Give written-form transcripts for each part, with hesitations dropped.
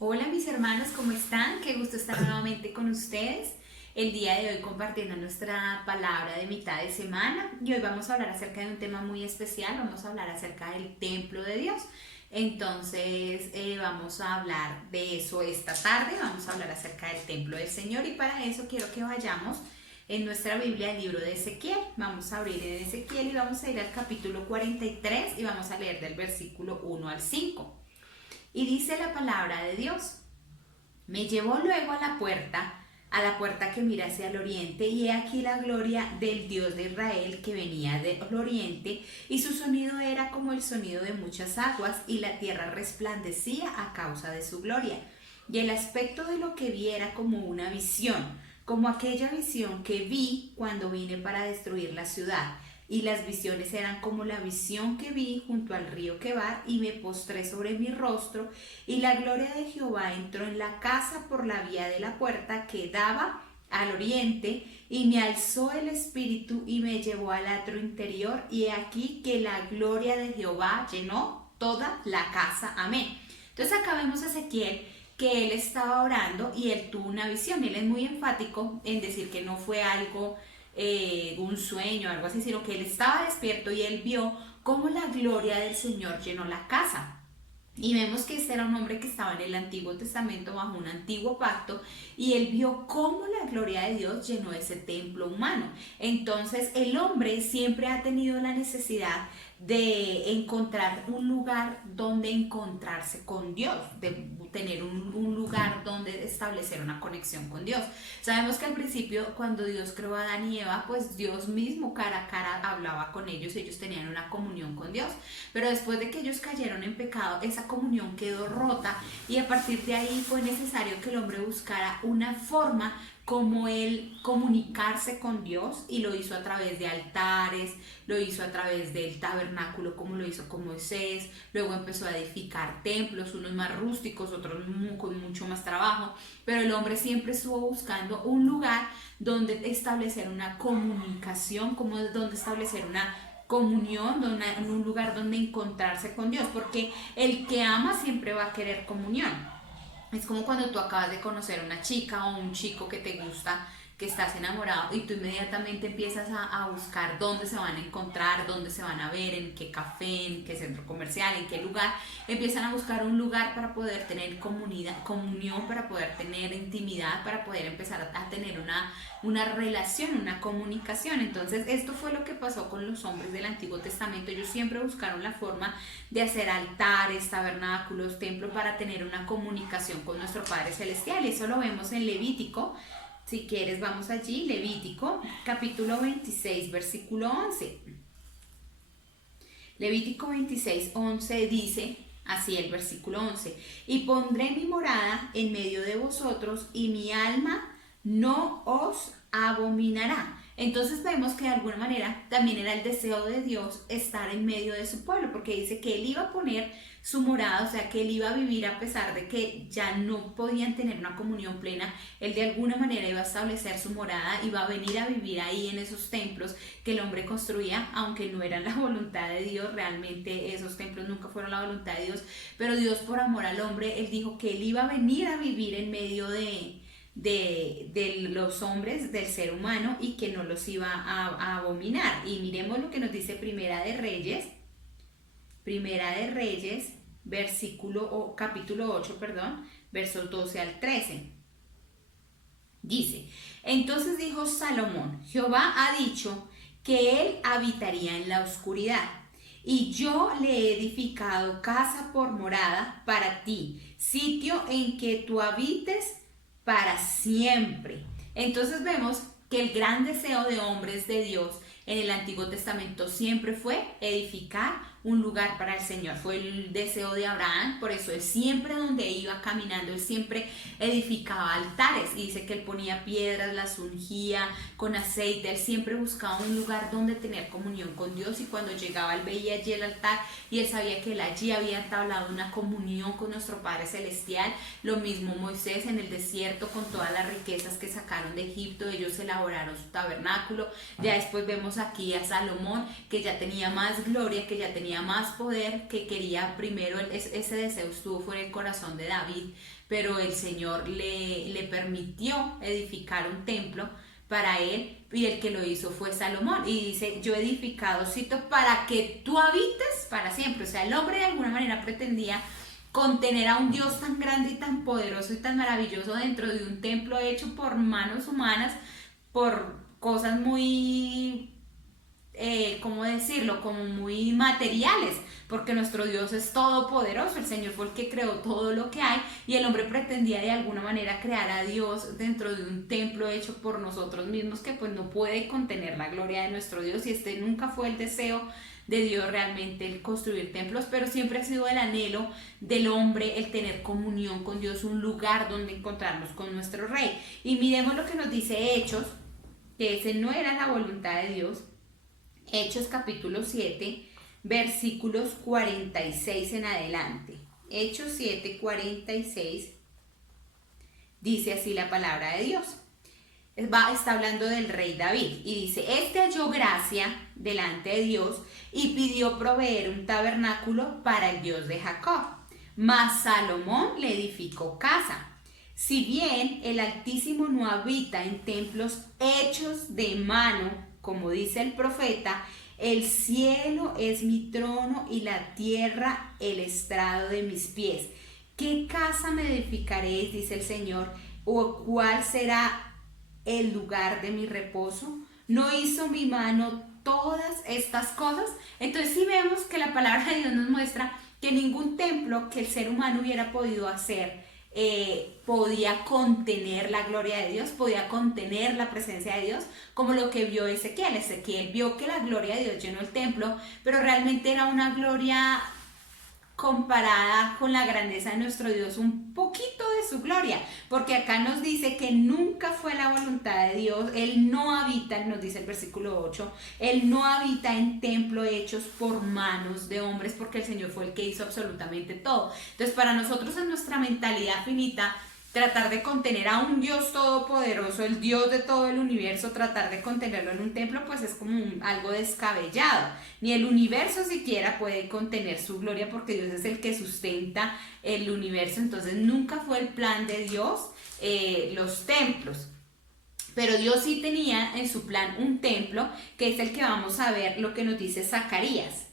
Hola mis hermanos, ¿cómo están? Qué gusto estar nuevamente con ustedes. El día de hoy compartiendo nuestra palabra de mitad de semana y hoy vamos a hablar acerca de un tema muy especial, vamos a hablar acerca del templo de Dios. Entonces vamos a hablar de eso esta tarde, vamos a hablar acerca del templo del Señor y para eso quiero que vayamos en nuestra Biblia al libro de Ezequiel. Vamos a abrir en Ezequiel y vamos a ir al capítulo 43 y vamos a leer del versículo 1 al 5. Y dice la palabra de Dios: me llevó luego a la puerta que mira hacia el oriente, y he aquí la gloria del Dios de Israel que venía del oriente, y su sonido era como el sonido de muchas aguas, y la tierra resplandecía a causa de su gloria. Y el aspecto de lo que vi era como una visión, como aquella visión que vi cuando vine para destruir la ciudad. Y las visiones eran como la visión que vi junto al río Quebar, y me postré sobre mi rostro, y la gloria de Jehová entró en la casa por la vía de la puerta que daba al oriente, y me alzó el espíritu y me llevó al atrio interior, y he aquí que la gloria de Jehová llenó toda la casa. Amén. Entonces acá vemos a Ezequiel que él estaba orando y él tuvo una visión. Él es muy enfático en decir que no fue algo, un sueño, algo así, sino que él estaba despierto y él vio cómo la gloria del Señor llenó la casa. Y vemos que este era un hombre que estaba en el Antiguo Testamento bajo un antiguo pacto y él vio cómo la gloria de Dios llenó ese templo humano. Entonces el hombre siempre ha tenido la necesidad de encontrar un lugar donde encontrarse con Dios, de tener un lugar donde establecer una conexión con Dios. Sabemos que al principio cuando Dios creó a Adán y Eva, pues Dios mismo cara a cara hablaba con ellos tenían una comunión con Dios, pero después de que ellos cayeron en pecado, esa comunión quedó rota y a partir de ahí fue necesario que el hombre buscara una forma como él comunicarse con Dios, y lo hizo a través de altares, lo hizo a través del tabernáculo como lo hizo con Moisés, luego empezó a edificar templos, unos más rústicos, otros con mucho más trabajo, pero el hombre siempre estuvo buscando un lugar donde establecer una comunicación, como donde establecer una comunión, en un lugar donde encontrarse con Dios, porque el que ama siempre va a querer comunión. Es como cuando tú acabas de conocer a una chica o un chico que te gusta, que estás enamorado y tú inmediatamente empiezas a buscar dónde se van a encontrar, dónde se van a ver, en qué café, en qué centro comercial, en qué lugar. Empiezan a buscar un lugar para poder tener comunión, para poder tener intimidad, para poder empezar a tener una relación, una comunicación. Entonces esto fue lo que pasó con los hombres del Antiguo Testamento. Ellos siempre buscaron la forma de hacer altares, tabernáculos, templos para tener una comunicación con nuestro Padre Celestial. Y eso lo vemos en Levítico. Si quieres vamos allí, Levítico capítulo 26 versículo 11. Levítico 26, 11 dice así el versículo 11: y pondré mi morada en medio de vosotros, y mi alma no os abominará. Entonces vemos que de alguna manera también era el deseo de Dios estar en medio de su pueblo, porque dice que él iba a poner su morada, o sea que él iba a vivir a pesar de que ya no podían tener una comunión plena, él de alguna manera iba a establecer su morada, iba a venir a vivir ahí en esos templos que el hombre construía, aunque no eran la voluntad de Dios, realmente esos templos nunca fueron la voluntad de Dios, pero Dios por amor al hombre, él dijo que él iba a venir a vivir en medio de los hombres, del ser humano, y que no los iba a abominar. Y miremos lo que nos dice Primera de Reyes, capítulo 8, perdón, versos 12 al 13. Dice: entonces dijo Salomón: Jehová ha dicho que él habitaría en la oscuridad, y yo le he edificado casa por morada para ti, sitio en que tú habites para siempre. Entonces vemos que el gran deseo de hombres de Dios en el Antiguo Testamento siempre fue edificar un lugar para el Señor. Fue el deseo de Abraham, por eso él siempre donde iba caminando, él siempre edificaba altares, y dice que él ponía piedras, las ungía con aceite, él siempre buscaba un lugar donde tener comunión con Dios, y cuando llegaba él veía allí el altar y él sabía que él allí había entablado una comunión con nuestro Padre Celestial. Lo mismo Moisés en el desierto, con todas las riquezas que sacaron de Egipto, ellos elaboraron su tabernáculo. Ya después vemos aquí a Salomón, que ya tenía más gloria, que ya tenía tenía más poder, que quería primero, ese deseo estuvo fuera del corazón de David, pero el Señor le permitió edificar un templo para él, y el que lo hizo fue Salomón. Y dice, yo he edificado, cito, para que tú habites para siempre. O sea, el hombre de alguna manera pretendía contener a un Dios tan grande y tan poderoso y tan maravilloso dentro de un templo hecho por manos humanas, por cosas muy, ¿cómo decirlo? Como muy materiales, porque nuestro Dios es todopoderoso, el Señor fue el que creó todo lo que hay, y el hombre pretendía de alguna manera crear a Dios dentro de un templo hecho por nosotros mismos, que pues no puede contener la gloria de nuestro Dios, y este nunca fue el deseo de Dios realmente, el construir templos, pero siempre ha sido el anhelo del hombre el tener comunión con Dios, un lugar donde encontrarnos con nuestro Rey. Y miremos lo que nos dice Hechos, que ese no era la voluntad de Dios. Hechos capítulo 7, versículos 46 en adelante. Hechos 7, 46, dice así la palabra de Dios. Está hablando del rey David y dice, este halló gracia delante de Dios y pidió proveer un tabernáculo para el Dios de Jacob. Mas Salomón le edificó casa. Si bien el Altísimo no habita en templos hechos de mano, como dice el profeta, el cielo es mi trono y la tierra el estrado de mis pies. ¿Qué casa me edificaréis, dice el Señor, o cuál será el lugar de mi reposo? ¿No hizo mi mano todas estas cosas? Entonces sí vemos que la palabra de Dios nos muestra que ningún templo que el ser humano hubiera podido hacer podía contener la gloria de Dios, podía contener la presencia de Dios, como lo que vio Ezequiel. Ezequiel vio que la gloria de Dios llenó el templo, pero realmente era una gloria comparada con la grandeza de nuestro Dios, un poquito de su gloria, porque acá nos dice que nunca fue la voluntad de Dios, Él no habita, nos dice el versículo 8, Él no habita en templo hechos por manos de hombres, porque el Señor fue el que hizo absolutamente todo. Entonces, para nosotros, en nuestra mentalidad finita, tratar de contener a un Dios todopoderoso, el Dios de todo el universo, tratar de contenerlo en un templo, pues es como algo descabellado. Ni el universo siquiera puede contener su gloria, porque Dios es el que sustenta el universo. Entonces nunca fue el plan de Dios los templos. Pero Dios sí tenía en su plan un templo, que es el que vamos a ver lo que nos dice Zacarías.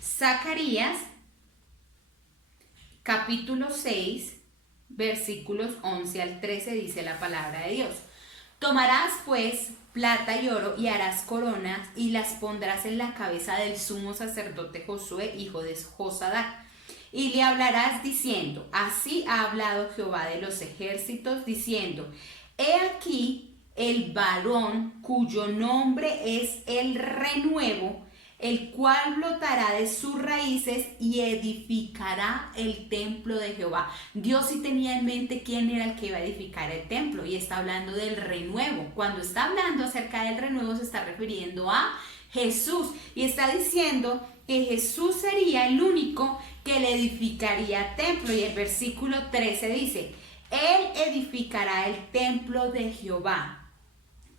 Zacarías, capítulo 6, versículos 11 al 13, dice la palabra de Dios. Tomarás pues plata y oro y harás coronas y las pondrás en la cabeza del sumo sacerdote Josué, hijo de Josadac. Y le hablarás diciendo, así ha hablado Jehová de los ejércitos, diciendo, he aquí el varón cuyo nombre es el renuevo, el cual brotará de sus raíces y edificará el templo de Jehová. Dios sí tenía en mente quién era el que iba a edificar el templo, y está hablando del renuevo. Cuando está hablando acerca del renuevo, se está refiriendo a Jesús, y está diciendo que Jesús sería el único que le edificaría templo. Y el versículo 13 dice, Él edificará el templo de Jehová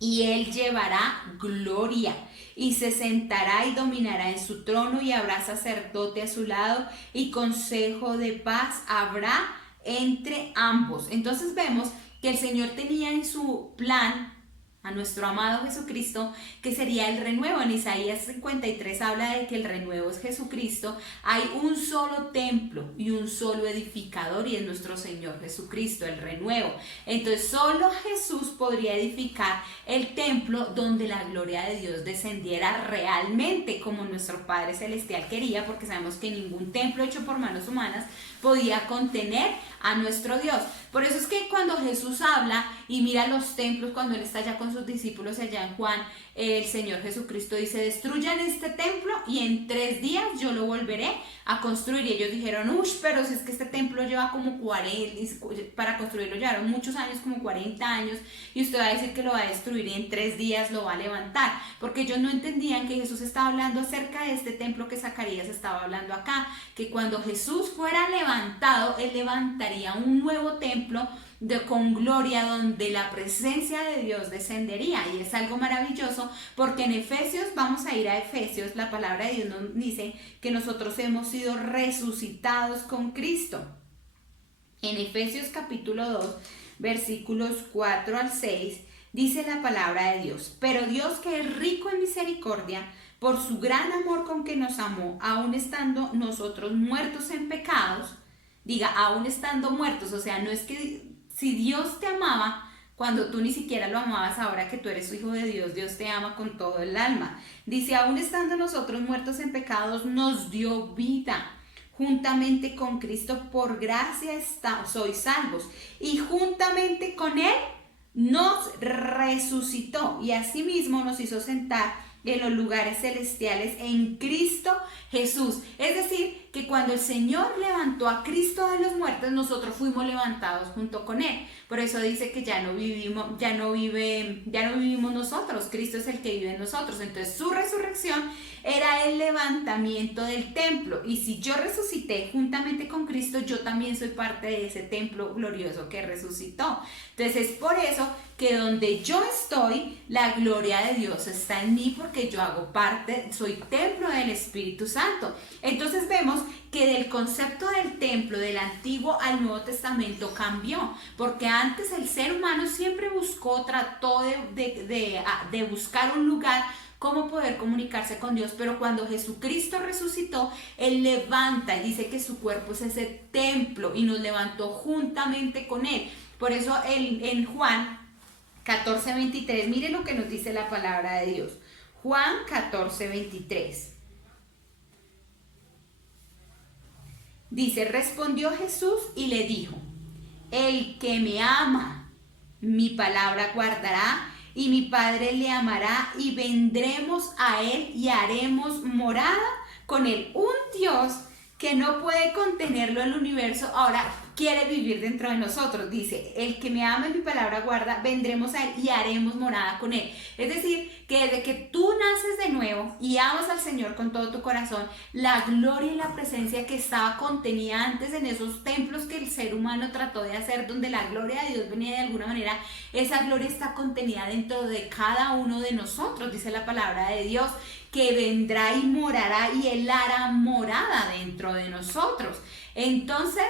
y Él llevará gloria, y se sentará y dominará en su trono, y habrá sacerdote a su lado, y consejo de paz habrá entre ambos. Entonces vemos que el Señor tenía en su plan a nuestro amado Jesucristo, que sería el renuevo. En Isaías 53 habla de que el renuevo es Jesucristo. Hay un solo templo y un solo edificador, y es nuestro Señor Jesucristo, el renuevo. Entonces solo Jesús podría edificar el templo donde la gloria de Dios descendiera realmente, como nuestro Padre Celestial quería, porque sabemos que ningún templo hecho por manos humanas podía contener a nuestro Dios. Por eso es que cuando Jesús habla y mira los templos, cuando Él está allá con sus discípulos allá en Juan, el Señor Jesucristo dice, destruyan este templo y en 3 días yo lo volveré a construir. Y ellos dijeron, uy, pero si es que este templo lleva como 40, para construirlo llevaron muchos años, como 40 años, y usted va a decir que lo va a destruir y en 3 días lo va a levantar, porque ellos no entendían que Jesús estaba hablando acerca de este templo que Zacarías estaba hablando acá, que cuando Jesús fuera levantado, Él levantaría un nuevo templo con gloria, donde la presencia de Dios descendería. Y es algo maravilloso, curioso porque en Efesios, vamos a ir a Efesios, la palabra de Dios nos dice que nosotros hemos sido resucitados con Cristo. En Efesios capítulo 2, versículos 4 al 6, dice la palabra de Dios: pero Dios, que es rico en misericordia, por su gran amor con que nos amó, aun estando nosotros muertos en pecados, diga, aun estando muertos, o sea, no es que si Dios te amaba cuando tú ni siquiera lo amabas, ahora que tú eres hijo de Dios, Dios te ama con todo el alma. Dice, aun estando nosotros muertos en pecados, nos dio vida. Juntamente con Cristo, por gracia sois salvos. Y juntamente con Él nos resucitó. Y asimismo nos hizo sentar en los lugares celestiales en Cristo Jesús. Es decir, que cuando el Señor levantó a Cristo de los muertos, nosotros fuimos levantados junto con Él. Por eso dice que ya no vivimos nosotros, Cristo es el que vive en nosotros. Entonces su resurrección era el levantamiento del templo. Y si yo resucité juntamente con Cristo, yo también soy parte de ese templo glorioso que resucitó. Entonces es por eso que donde yo estoy, la gloria de Dios está en mí, porque yo hago parte, soy templo del Espíritu Santo. Entonces vemos que del concepto del templo del Antiguo al Nuevo Testamento cambió, porque antes el ser humano siempre trató de buscar un lugar cómo poder comunicarse con Dios, pero cuando Jesucristo resucitó, Él levanta y dice que su cuerpo es ese templo y nos levantó juntamente con Él. Por eso en Juan 14:23, mire lo que nos dice la palabra de Dios. Juan 14:23. Dice, respondió Jesús y le dijo, el que me ama, mi palabra guardará, y mi Padre le amará, y vendremos a Él y haremos morada con Él. Un Dios que no puede contenerlo el universo, ahora quiere vivir dentro de nosotros. Dice, el que me ama y mi palabra guarda, vendremos a Él y haremos morada con Él. Es decir, que desde que tú naces de nuevo y amas al Señor con todo tu corazón, la gloria y la presencia que estaba contenida antes en esos templos que el ser humano trató de hacer, donde la gloria de Dios venía de alguna manera, esa gloria está contenida dentro de cada uno de nosotros. Dice la palabra de Dios que vendrá y morará, y Él hará morada dentro de nosotros. Entonces,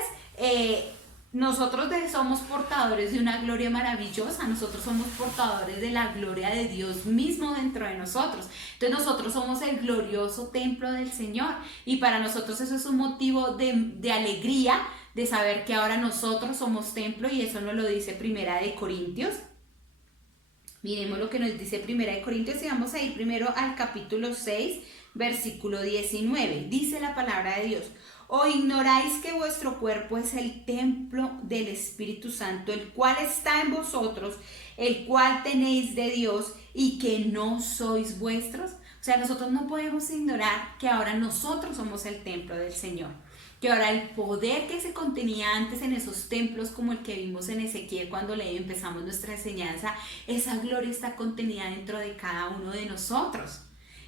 nosotros somos portadores de una gloria maravillosa. Nosotros somos portadores de la gloria de Dios mismo dentro de nosotros. Entonces nosotros somos el glorioso templo del Señor, y para nosotros eso es un motivo de alegría, de saber que ahora nosotros somos templo, y eso nos lo dice Primera de Corintios. Miremos lo que nos dice Primera de Corintios, y vamos a ir primero al capítulo 6, versículo 19. Dice la palabra de Dios: ¿o ignoráis que vuestro cuerpo es el templo del Espíritu Santo, el cual está en vosotros, el cual tenéis de Dios, y que no sois vuestros? O sea, nosotros no podemos ignorar que ahora nosotros somos el templo del Señor, que ahora el poder que se contenía antes en esos templos, como el que vimos en Ezequiel cuando empezamos nuestra enseñanza, esa gloria está contenida dentro de cada uno de nosotros.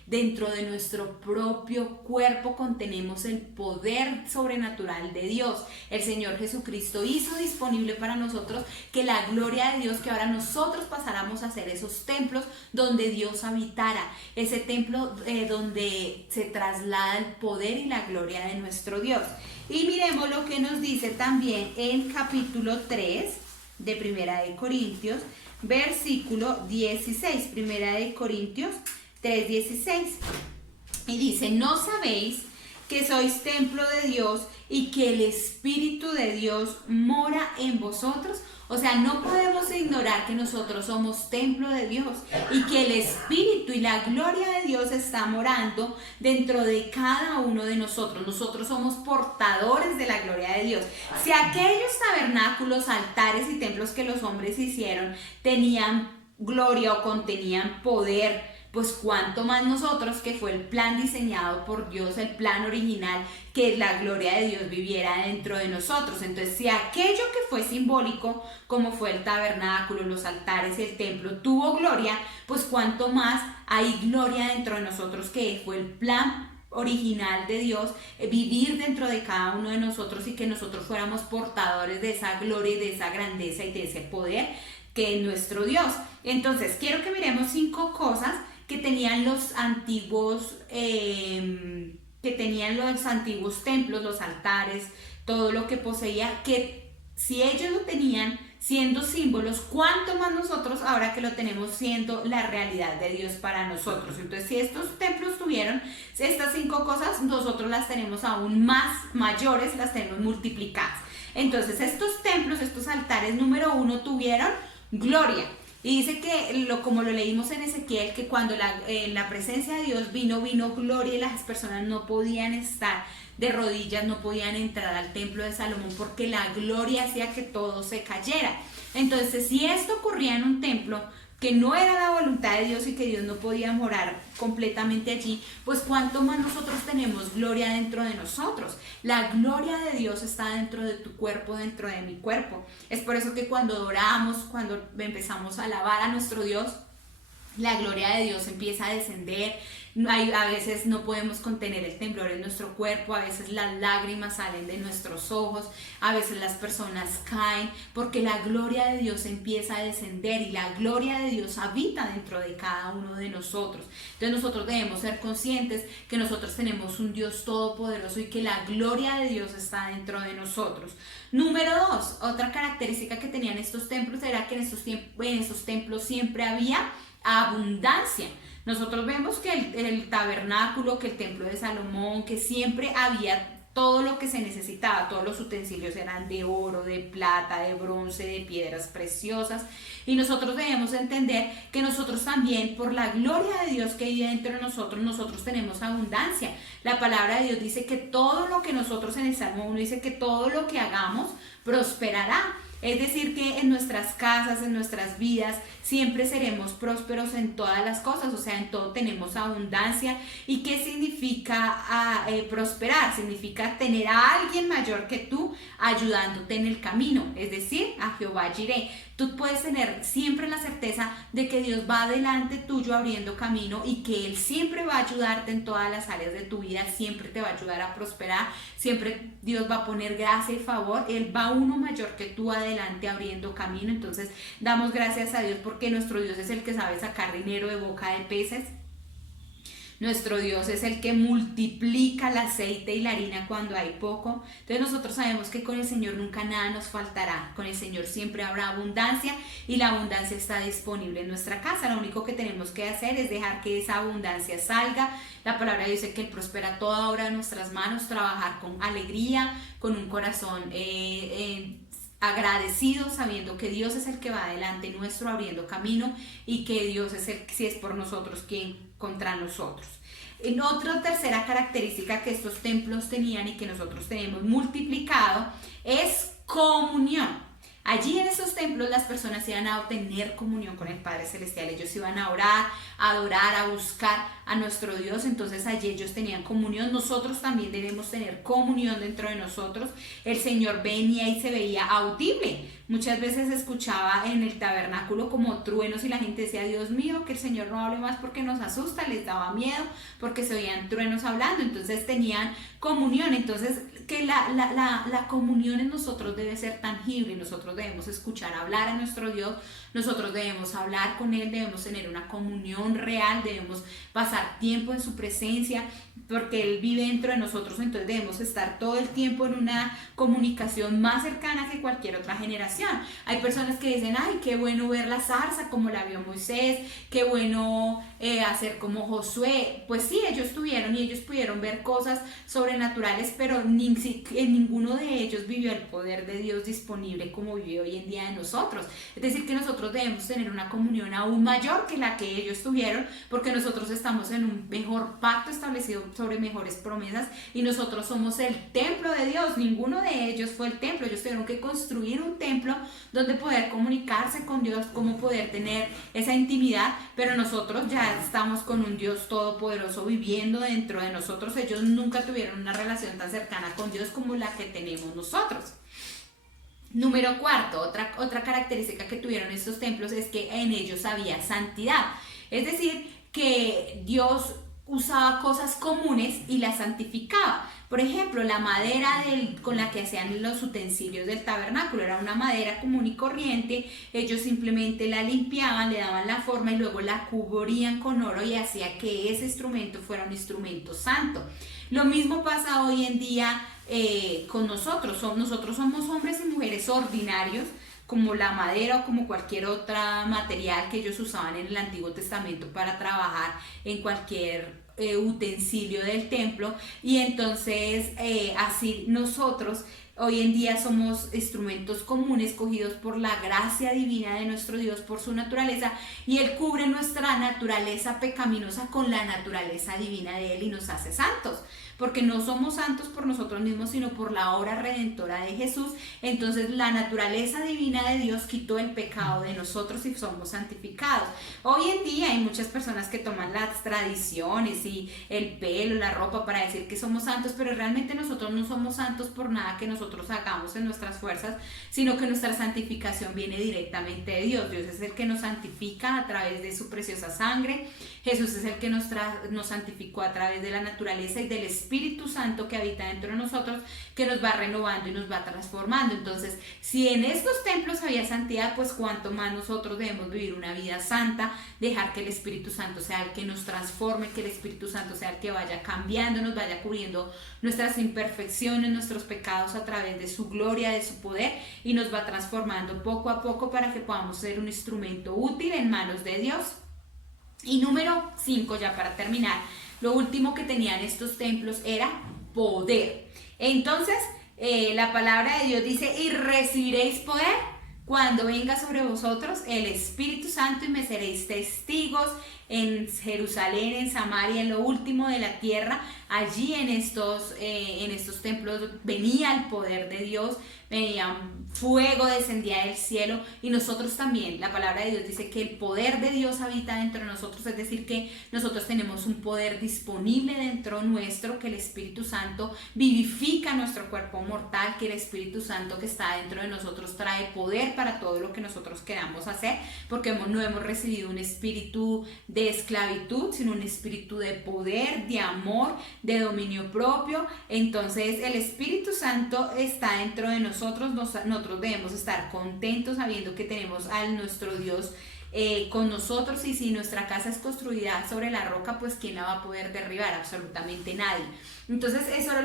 Dentro de nuestro propio cuerpo contenemos el poder sobrenatural de Dios. El Señor Jesucristo hizo disponible para nosotros que la gloria de Dios, que ahora nosotros pasáramos a ser esos templos donde Dios habitara, ese templo donde se traslada el poder y la gloria de nuestro Dios. Y miremos lo que nos dice también en capítulo 3 de Primera de Corintios, versículo 16. Primera de Corintios 3:16, y dice: ¿no sabéis que sois templo de Dios y que el Espíritu de Dios mora en vosotros? O sea, no podemos ignorar que nosotros somos templo de Dios y que el Espíritu y la gloria de Dios está morando dentro de cada uno de nosotros. Nosotros somos portadores de la gloria de Dios. Si aquellos tabernáculos, altares y templos que los hombres hicieron tenían gloria o contenían poder, pues cuánto más nosotros, que fue el plan diseñado por Dios, el plan original, que la gloria de Dios viviera dentro de nosotros. Entonces, si aquello que fue simbólico, como fue el tabernáculo, los altares y el templo, tuvo gloria, pues cuánto más hay gloria dentro de nosotros, que fue el plan original de Dios, vivir dentro de cada uno de nosotros, y que nosotros fuéramos portadores de esa gloria y de esa grandeza y de ese poder que es nuestro Dios. Entonces, quiero que miremos 5 cosas que tenían los antiguos templos, los altares, todo lo que poseía, que si ellos lo tenían siendo símbolos, ¿cuánto más nosotros ahora que lo tenemos siendo la realidad de Dios para nosotros? Entonces, si estos templos tuvieron estas 5 cosas, nosotros las tenemos aún más mayores, las tenemos multiplicadas. Entonces, estos templos, estos altares, número 1, tuvieron gloria. Y dice que, como lo leímos en Ezequiel, que cuando la presencia de Dios vino gloria y las personas no podían estar de rodillas, no podían entrar al templo de Salomón porque la gloria hacía que todo se cayera. Entonces, si esto ocurría en un templo que no era la voluntad de Dios y que Dios no podía morar completamente allí, pues cuánto más nosotros tenemos gloria dentro de nosotros. La gloria de Dios está dentro de tu cuerpo, dentro de mi cuerpo. Es por eso que cuando adoramos, cuando empezamos a alabar a nuestro Dios, la gloria de Dios empieza a descender. A veces no podemos contener el temblor en nuestro cuerpo, a veces las lágrimas salen de nuestros ojos, a veces las personas caen, porque la gloria de Dios empieza a descender y la gloria de Dios habita dentro de cada uno de nosotros. Entonces nosotros debemos ser conscientes que nosotros tenemos un Dios todopoderoso y que la gloria de Dios está dentro de nosotros. Número 2, otra característica que tenían estos templos era que en estos templos siempre había abundancia. Nosotros vemos que el tabernáculo, que el templo de Salomón, que siempre había todo lo que se necesitaba, todos los utensilios eran de oro, de plata, de bronce, de piedras preciosas, y nosotros debemos entender que nosotros también, por la gloria de Dios que vive dentro de nosotros tenemos abundancia. La palabra de Dios dice que todo lo que nosotros, en el Salmo 1 dice que todo lo que hagamos prosperará. Es decir, que en nuestras casas, en nuestras vidas, siempre seremos prósperos en todas las cosas, o sea, en todo tenemos abundancia. ¿Y qué significa prosperar? Significa tener a alguien mayor que tú ayudándote en el camino, es decir, a Jehová Jireh. Tú puedes tener siempre la certeza de que Dios va delante tuyo abriendo camino y que Él siempre va a ayudarte en todas las áreas de tu vida, siempre te va a ayudar a prosperar, siempre Dios va a poner gracia y favor, Él va uno mayor que tú adelante abriendo camino. Entonces damos gracias a Dios porque nuestro Dios es el que sabe sacar dinero de boca de peces. Nuestro Dios es el que multiplica el aceite y la harina cuando hay poco. Entonces nosotros sabemos que con el Señor nunca nada nos faltará. Con el Señor siempre habrá abundancia y la abundancia está disponible en nuestra casa. Lo único que tenemos que hacer es dejar que esa abundancia salga. La palabra dice que Él prospera toda obra de nuestras manos, trabajar con alegría, con un corazón agradecido, sabiendo que Dios es el que va adelante nuestro abriendo camino y que Dios es el que, si es por nosotros, quien contra nosotros. En otra tercera característica que estos templos tenían y que nosotros tenemos multiplicado es comunión. Allí en esos templos las personas iban a obtener comunión con el Padre Celestial, ellos iban a orar, a adorar, a buscar a nuestro Dios, entonces allí ellos tenían comunión. Nosotros también debemos tener comunión dentro de nosotros. El Señor venía y se veía audible. Muchas veces escuchaba en el tabernáculo como truenos y la gente decía, Dios mío, que el Señor no hable más porque nos asusta, les daba miedo porque se oían truenos hablando, entonces tenían comunión. Entonces que la comunión en nosotros debe ser tangible, nosotros debemos escuchar hablar a nuestro Dios, nosotros debemos hablar con Él, debemos tener una comunión real, debemos pasar tiempo en su presencia porque Él vive dentro de nosotros, entonces debemos estar todo el tiempo en una comunicación más cercana que cualquier otra generación. Hay personas que dicen, ay, qué bueno ver la zarza como la vio Moisés, qué bueno hacer como Josué. Pues sí, ellos tuvieron y ellos pudieron ver cosas sobrenaturales, pero en ninguno de ellos vivió el poder de Dios disponible como vive hoy en día de nosotros. Es decir, que nosotros debemos tener una comunión aún mayor que la que ellos tuvieron, porque nosotros estamos en un mejor pacto establecido sobre mejores promesas y nosotros somos el templo de Dios. Ninguno de ellos fue el templo, ellos tuvieron que construir un templo donde poder comunicarse con Dios, cómo poder tener esa intimidad, pero nosotros ya estamos con un Dios todopoderoso viviendo dentro de nosotros. Ellos nunca tuvieron una relación tan cercana con Dios como la que tenemos nosotros. Número 4, otra característica que tuvieron estos templos es que en ellos había santidad, es decir, que Dios usaba cosas comunes y las santificaba. Por ejemplo, la madera con la que hacían los utensilios del tabernáculo era una madera común y corriente. Ellos simplemente la limpiaban, le daban la forma y luego la cubrían con oro y hacía que ese instrumento fuera un instrumento santo. Lo mismo pasa hoy en día con nosotros. Nosotros somos hombres y mujeres ordinarios, como la madera o como cualquier otra material que ellos usaban en el Antiguo Testamento para trabajar en cualquier utensilio del templo. Y entonces así nosotros hoy en día somos instrumentos comunes cogidos por la gracia divina de nuestro Dios, por su naturaleza, y Él cubre nuestra naturaleza pecaminosa con la naturaleza divina de Él y nos hace santos, porque no somos santos por nosotros mismos, sino por la obra redentora de Jesús. Entonces la naturaleza divina de Dios quitó el pecado de nosotros y somos santificados. Hoy en día hay muchas personas que toman las tradiciones y el pelo, la ropa para decir que somos santos, pero realmente nosotros no somos santos por nada que nosotros hagamos en nuestras fuerzas, sino que nuestra santificación viene directamente de Dios. Dios es el que nos santifica a través de su preciosa sangre. Jesús es el que nos santificó a través de la naturaleza y del Espíritu Santo que habita dentro de nosotros, que nos va renovando y nos va transformando. Entonces, si en estos templos había santidad, pues cuánto más nosotros debemos vivir una vida santa, dejar que el Espíritu Santo sea el que nos transforme, que el Espíritu Santo sea el que vaya cambiando, nos vaya cubriendo nuestras imperfecciones, nuestros pecados a través de su gloria, de su poder, y nos va transformando poco a poco para que podamos ser un instrumento útil en manos de Dios. Y número 5, ya para terminar, lo último que tenían estos templos era poder. Entonces, la palabra de Dios dice: y recibiréis poder cuando venga sobre vosotros el Espíritu Santo, y me seréis testigos en Jerusalén, en Samaria, en lo último de la tierra. Allí en estos templos venía el poder de Dios, venía fuego, descendía del cielo, y nosotros también, la palabra de Dios dice que el poder de Dios habita dentro de nosotros, es decir, que nosotros tenemos un poder disponible dentro nuestro, que el Espíritu Santo vivifica nuestro cuerpo mortal, que el Espíritu Santo que está dentro de nosotros trae poder para todo lo que nosotros queramos hacer, porque no hemos recibido un espíritu de esclavitud, sino un espíritu de poder, de amor, de dominio propio. Entonces el Espíritu Santo está dentro de nosotros. Nosotros debemos estar contentos sabiendo que tenemos a nuestro Dios con nosotros, y si nuestra casa es construida sobre la roca, pues ¿quién la va a poder derribar? Absolutamente nadie. Entonces eso era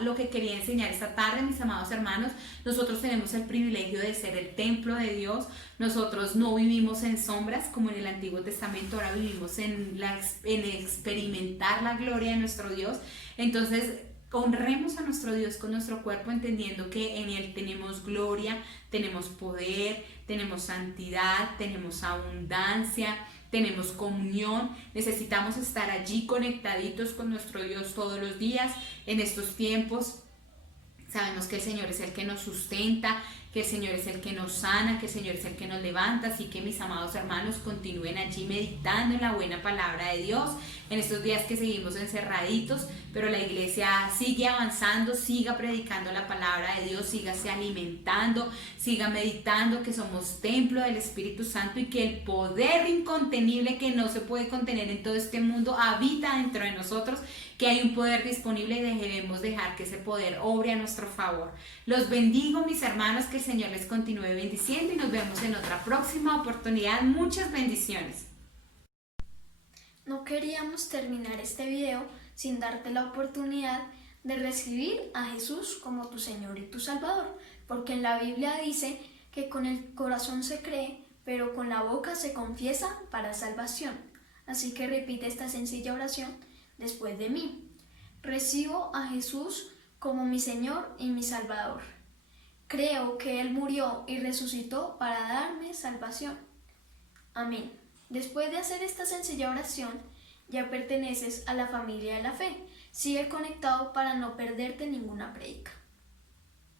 lo que quería enseñar esta tarde, mis amados hermanos. Nosotros tenemos el privilegio de ser el templo de Dios. Nosotros no vivimos en sombras como en el Antiguo Testamento, ahora vivimos en experimentar la gloria de nuestro Dios. Entonces honremos a nuestro Dios con nuestro cuerpo, entendiendo que en Él tenemos gloria, tenemos poder, tenemos santidad, tenemos abundancia, tenemos comunión. Necesitamos estar allí conectaditos con nuestro Dios todos los días en estos tiempos. Sabemos que el Señor es el que nos sustenta, que el Señor es el que nos sana, que el Señor es el que nos levanta. Así que, mis amados hermanos, continúen allí meditando en la buena palabra de Dios en estos días que seguimos encerraditos, pero la iglesia sigue avanzando, siga predicando la palabra de Dios, sígase alimentando, siga meditando que somos templo del Espíritu Santo y que el poder incontenible que no se puede contener en todo este mundo habita dentro de nosotros, que hay un poder disponible y debemos dejar que ese poder obre a nuestro favor. Los bendigo, mis hermanos, que el Señor les continúe bendiciendo y nos vemos en otra próxima oportunidad. Muchas bendiciones. No queríamos terminar este video sin darte la oportunidad de recibir a Jesús como tu Señor y tu Salvador, porque en la Biblia dice que con el corazón se cree, pero con la boca se confiesa para salvación. Así que repite esta sencilla oración después de mí. Recibo a Jesús como mi Señor y mi Salvador. Creo que Él murió y resucitó para darme salvación. Amén. Después de hacer esta sencilla oración, ya perteneces a la familia de la fe. Sigue conectado para no perderte ninguna prédica.